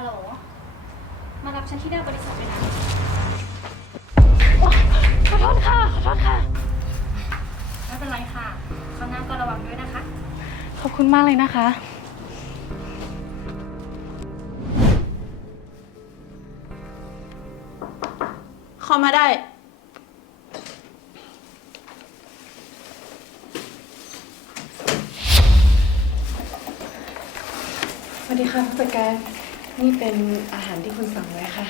ฮัลโหล มารับฉันที่หน้าบริษัทเลยนะขอโทษค่ะ ขอโทษค่ะ ไม่เป็นไรค่ะข้างหน้าก็ระวังด้วยนะคะ ขอบคุณมากเลยนะคะเข้ามาได้ สวัสดีค่ะผู้จัดการ นี่เป็นอาหารที่คุณสั่งไว้ค่ะ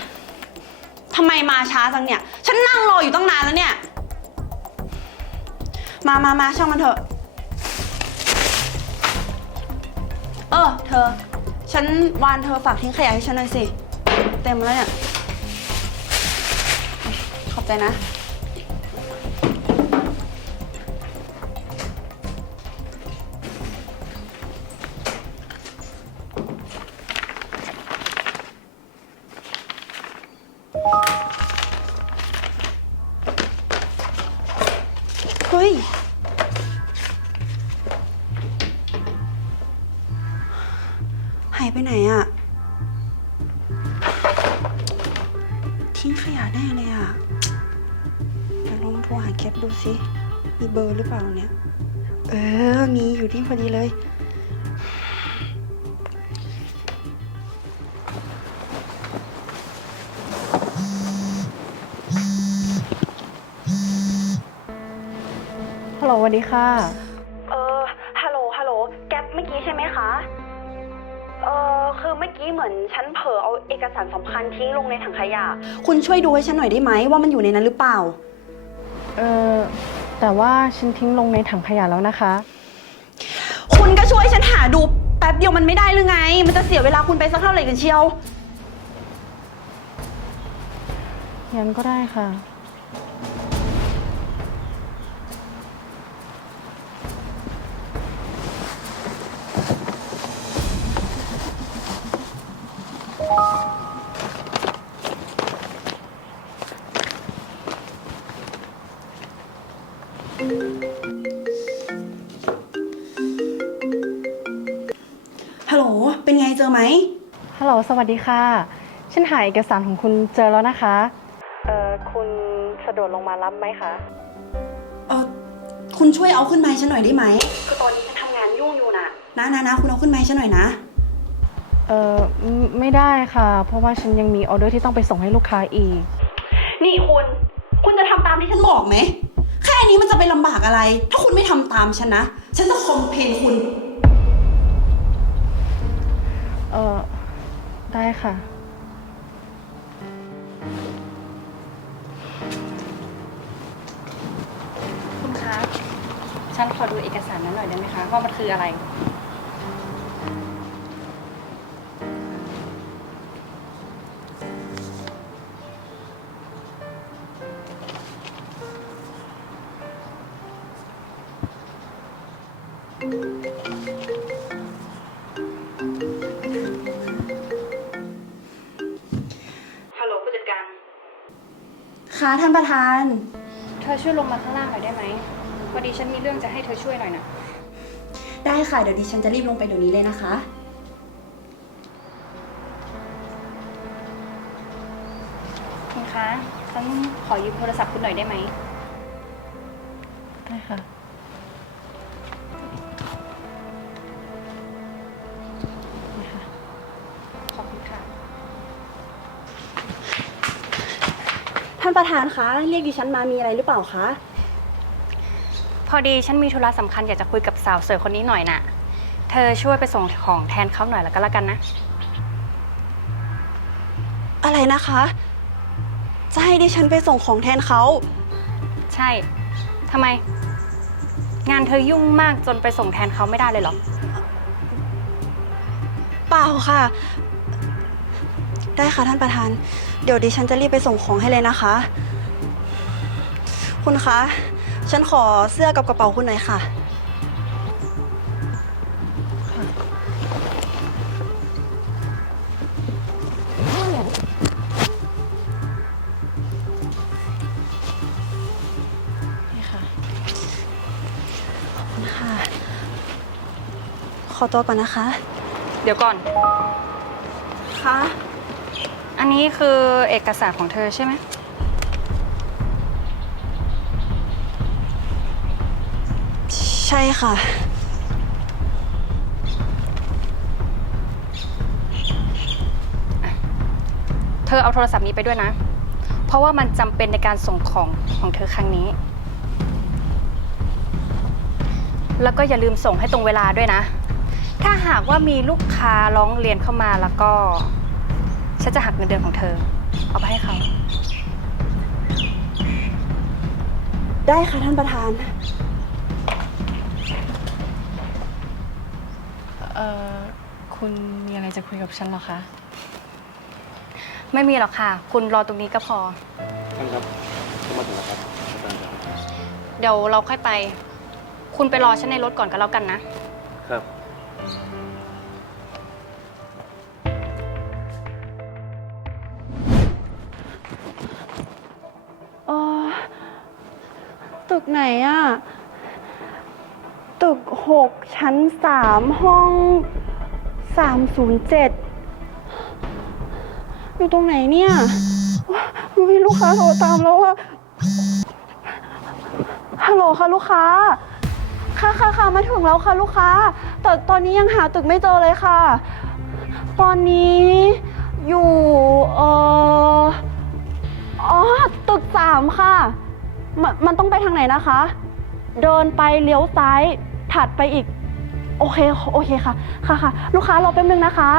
ทำไมมาช้าจังเนี่ย ฉันนั่งรออยู่ตั้งนานแล้วเนี่ย มามามาช่างมันเถอะ เออ เธอ ฉันวานเธอฝากทิ้งขยะให้ฉันหน่อยสิ เต็มแล้วเนี่ย ขอบใจนะ หายไปไหนอะทิ้งขยะแน่เลยอะเดี๋ยวลองโทรหาแคปดูสิมีเบอร์หรือเปล่าเนี่ย เออ มีอยู่ที่พอดีเลย ฮัลโหลสวัสดีค่ะ เมื่อกี้เหมือนฉันเผลอเอาเอกสารสำคัญทิ้งลงในถังขยะ คุณช่วยดูให้ฉันหน่อยได้ไหมว่ามันอยู่ในนั้นหรือเปล่า เออแต่ว่าฉันทิ้งลงในถังขยะแล้วนะคะ คุณก็ช่วยฉันหาดูแป๊บเดียวมันไม่ได้หรือไง มันจะเสียเวลาคุณไปสักเท่าไหร่กันเชียว งั้นก็ได้ค่ะ ฮัลโหล เป็นไงเจอไหม ฮัลโหล สวัสดีค่ะ ฉันหาเอกสารของคุณเจอแล้วนะคะ เออคุณสะดวกลงมารับไหมคะ เออคุณช่วยเอาขึ้นมาให้ฉันหน่อยได้ไหม คือตอนนี้ฉันทำงานยุ่งอยู่นะนะนะนะคุณเอาขึ้นมาให้ฉันหน่อยนะ เออไม่ไม่ได้ค่ะ เพราะว่าฉันยังมีออเดอร์ที่ต้องไปส่งให้ลูกค้าอีก นี่คุณ คุณจะทำตามที่ฉันบอกไหม แค่นี้มันจะไปลำบากอะไร ถ้าคุณไม่ทำตามฉันนะ ฉันจะคอมเพลนคุณ เออได้ค่ะ คุณคะ ฉันขอดูเอกสารนั้นหน่อยได้ไหมคะ ว่ามันคืออะไรฮัล ค่ะท่านประธาน เธอช่วยลงมาข้างล่างหน่อยได้ไหมพอดีฉันมีเรื่องจะให้เธอช่วยหน่อยนะได้ค่ะ เดี๋ยวดิฉันจะรีบลงไปเดี๋ยวนี้เลยนะคะ คุณคะฉันขอยืมโทรศัพท์คุณหน่อยได้ไหมานประธานคะ เรียกดิฉันมามีอะไรหรือเปล่าคะ พอดีฉันมีธุระสำคัญอยากจะคุยกับสาวสวยคนนี้หน่อยน่ะ เธอช่วยไปส่งของแทนเขาหน่อยแล้วก็แล้วกันนะ อะไรนะคะ จะให้ดิฉันไปส่งของแทนเขา ใช่ ทำไม งานเธอยุ่งมากจนไปส่งแทนเขาไม่ได้เลยเหรอ เปล่าค่ะ ได้ค่ะท่านประธาน เดี๋ยวดิฉันจะรีบไปส่งของให้เลยนะคะ คุณคะ ฉันขอเสื้อกับกระเป๋าคุณหน่อยค่ะ นี่ค่ะ ค่ะ ขอตัวก่อนนะคะ เดี๋ยวก่อนคะ อันนี้คือเอกสารของเธอใช่ไหม ใช่ค่ะ เธอเอาโทรศัพท์นี้ไปด้วยนะ เพราะว่ามันจำเป็นในการส่งของของเธอครั้งนี้ แล้วก็อย่าลืมส่งให้ตรงเวลาด้วยนะ ถ้าหากว่ามีลูกค้าร้องเรียนเข้ามาแล้วก็ ฉันจะหักเงินเดือนของเธอ เอาไปให้เขา ได้ค่ะท่านประธาน เอ่อ คุณมีอะไรจะคุยกับฉันเหรอคะ ไม่มีหรอกค่ะ คุณรอตรงนี้ก็พอ ท่านครับเข้ามาถึงแล้วครับอาจารย์ครับเดี๋ยวเราค่อยไป คุณไปรอฉันในรถก่อนก็แล้วกันนะ ครับ ไหนอะตึกหกชั้นสามห้องสามศูนย์เจ็ดอยู่ตรงไหนเนี่ยมีลูกค้าโทรตามแล้วอะฮัลโหลค่ะลูกค้า ค่ะค่ะค่ะมาถึงแล้วค่ะลูกค้า แต่ตอนนี้ยังหาตึกไม่เจอเลยค่ะ ตอนนี้อยู่เอออ๋อตึกสามค่ะ มนมันต้องไปทางไหนนะคะ เดินไปเลี้ยวซ้ายถัดไปอีก โอเค โอเคค่ะ ค่ะค่ะ ลูกค้ารอแป๊บนึงนะคะ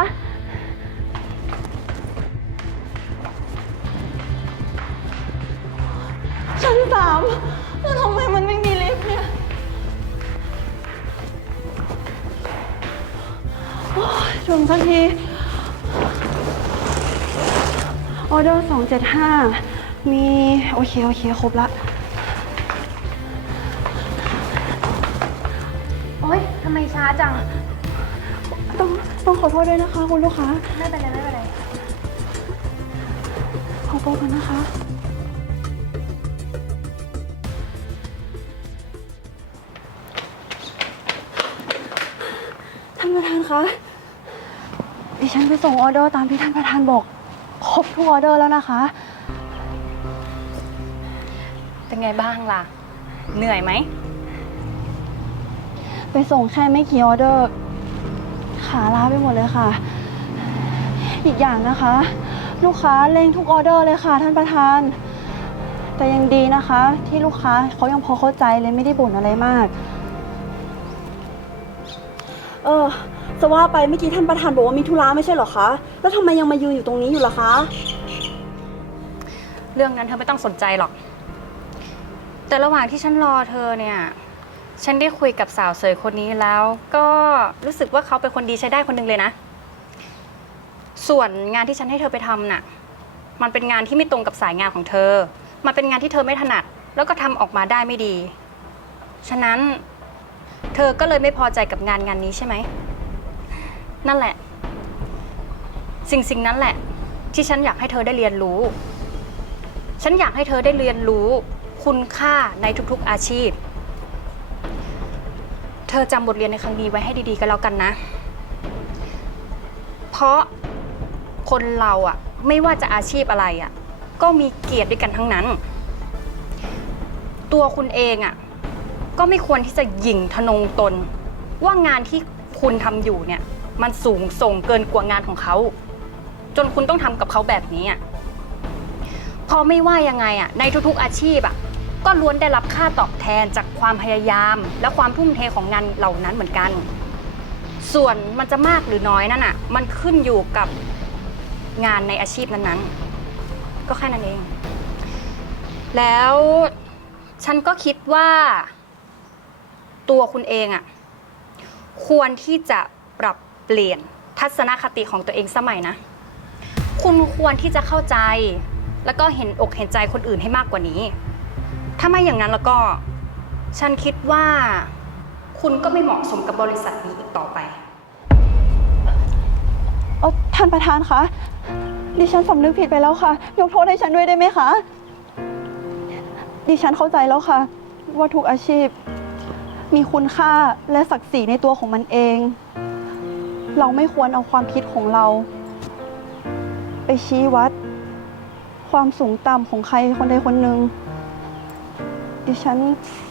ชั้นสามแล้วทำไมมันไม่มีลิฟต์เนี่ยโอ้ยถึงสักทีออเดอร์275 มี โอเค โอเค ครบละำไมช้าจัง ต้องต้องขอโทษด้วยนะคะคุณลูกค้า ไม่เป็นไรไม่เป็นไร ขอตัวกันนะคะ ท่านประธานคะ ดิฉันไปส่งออเดอร์ตามที่ท่านประธานบอก ครบทุกออเดอร์แล้วนะคะ เป็นไงบ้างล่ะ เหนื่อยไหม ไปส่งแค่ไม่กี่ออเดอร์ ขาล้าไปหมดเลยค่ะ อีกอย่างนะคะ ลูกค้าเร่งทุกออเดอร์เลยค่ะ ท่านประธาน แต่ยังดีนะคะ ที่ลูกค้าเขายังพอเข้าใจเลยไม่ได้บ่นอะไรมาก เออจะว่าไปเมื่อกี้ท่านประธานบอกว่ามีธุระไม่ใช่เหรอคะ แล้วทำไมยังมายืนอยู่ตรงนี้อยู่ล่ะคะ เรื่องนั้นเธอไม่ต้องสนใจหรอก แต่ระหว่างที่ฉันรอเธอเนี่ย ฉันได้คุยกับสาวสวยคนนี้แล้ว ก็รู้สึกว่าเขาเป็นคนดีใช้ได้คนหนึ่งเลยนะ ส่วนงานที่ฉันให้เธอไปทำน่ะ มันเป็นงานที่ไม่ตรงกับสายงานของเธอ มันเป็นงานที่เธอไม่ถนัด แล้วก็ทำออกมาได้ไม่ดี ฉะนั้น เธอก็เลยไม่พอใจกับงานงานนี้ใช่ไหม นั่นแหละ สิ่งสิ่งนั้นแหละ ที่ฉันอยากให้เธอได้เรียนรู้ ฉันอยากให้เธอได้เรียนรู้ คุณค่าในทุกๆอาชีพ เธอจำบทเรียนในครั้งนี้ไว้ให้ดีๆก็แล้วกันนะ เพราะคนเราอะไม่ว่าจะอาชีพอะไรอะก็มีเกียรติด้วยกันทั้งนั้น ตัวคุณเองอะก็ไม่ควรที่จะหยิ่งทะนงตน ว่างานที่คุณทำอยู่เนี่ย มันสูงส่งเกินกว่างานของเขา จนคุณต้องทำกับเขาแบบนี้อะพอไม่ว่ายังไงอะในทุกๆอาชีพอะ ก็ล้วนได้รับค่าตอบแทนจากความพยายาม และความทุ่มเทของงานเหล่านั้นเหมือนกัน ส่วนมันจะมากหรือน้อยนั่นอะ มันขึ้นอยู่กับงานในอาชีพนั้นๆ ก็แค่นั้นเอง แล้วฉันก็คิดว่า ตัวคุณเองอะ ควรที่จะปรับเปลี่ยนทัศนคติของตัวเองสมัยนะ คุณควรที่จะเข้าใจ แล้วก็เห็นอกเห็นใจคนอื่นให้มากกว่านี้ ถ้าไม่อย่างนั้นแล้วก็ ฉันคิดว่า คุณก็ไม่เหมาะสมกับบริษัทนี้อีกต่อไป เออท่านประธานคะ ดิฉันสำนึกผิดไปแล้วค่ะ ยกโทษให้ฉันด้วยได้ไหมคะ ดิฉันเข้าใจแล้วค่ะ ว่าทุกอาชีพ มีคุณค่าและศักดิ์ศรีในตัวของมันเอง เราไม่ควรเอาความคิดของเรา ไปไปชี้วัด ความสูงต่ำของใครคนใดคนหนึ่ง ดิฉัน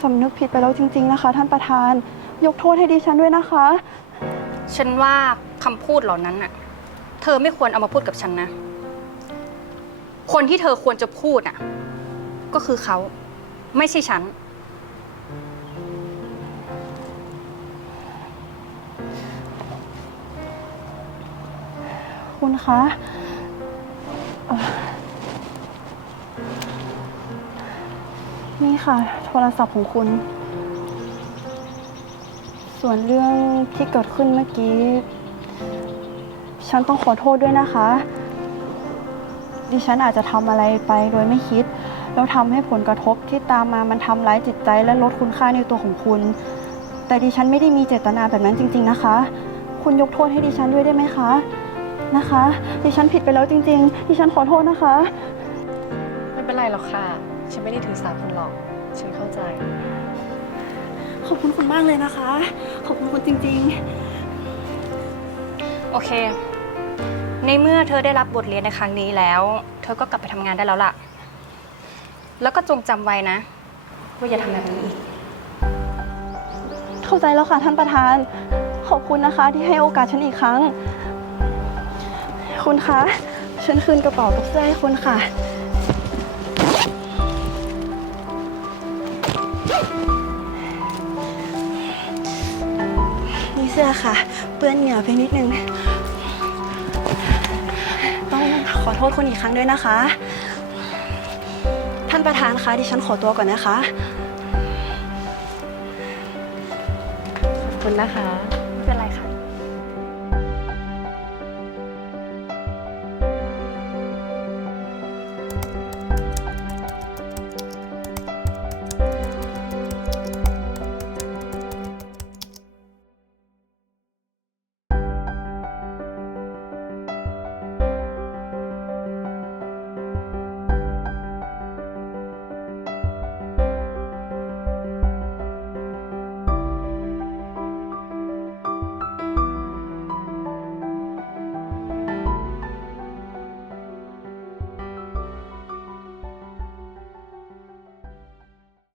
สำนึกผิดไปแล้วจริง ๆ นะคะ ท่านประธาน ยกโทษให้ดิฉันด้วยนะคะ ฉันว่าคำพูดเหล่านั้นน่ะ เธอไม่ควรเอามาพูดกับฉันนะ คนที่เธอควรจะพูดน่ะ ก็คือเขาไม่ใช่ฉัน คุณคะเอ่อ นี่ค่ะ โทรศัพท์ของคุณ ส่วนเรื่องที่เกิดขึ้นเมื่อกี้ ฉันต้องขอโทษด้วยนะคะ ดิฉันอาจจะทำอะไรไปโดยไม่คิด แล้วทำให้ผลกระทบที่ตามมามันทำร้ายจิตใจและลดคุณค่าในตัวของคุณ แต่ดิฉันไม่ได้มีเจตนาแบบนั้นจริง ๆนะคะ คุณยกโทษให้ดิฉันด้วยได้ไหมคะ นะคะ ดิฉันผิดไปแล้วจริง ๆ ดิฉันขอโทษนะคะ ไม่เป็นไรหรอกค่ะ ฉันไม่ได้ถือสาคุณหรอก ฉันเข้าใจ ขอบคุณคุณมากเลยนะคะ ขอบคุณคุณจริง โอเค ในเมื่อเธอได้รับบทเรียนในครั้งนี้แล้ว เธอก็กลับไปทำงานได้แล้วล่ะ แล้วก็จงจำไว้นะ ว่าอย่าทำแบบนี้อีก ๆ เข้าใจแล้วค่ะท่านประธาน ขอบคุณนะคะที่ให้โอกาสฉันอีกครั้ง คุณคะ ฉันคืนกระเป๋ากับเสื้อให้คุณค่ะ นี่เสื้อค่ะ เปื้อนเหงื่อเพียงนิดนึง ต้องขอโทษคุณอีกครั้งด้วยนะคะ ท่านประธานคะดิฉันขอตัวก่อนนะคะ ขอบคุณนะคะ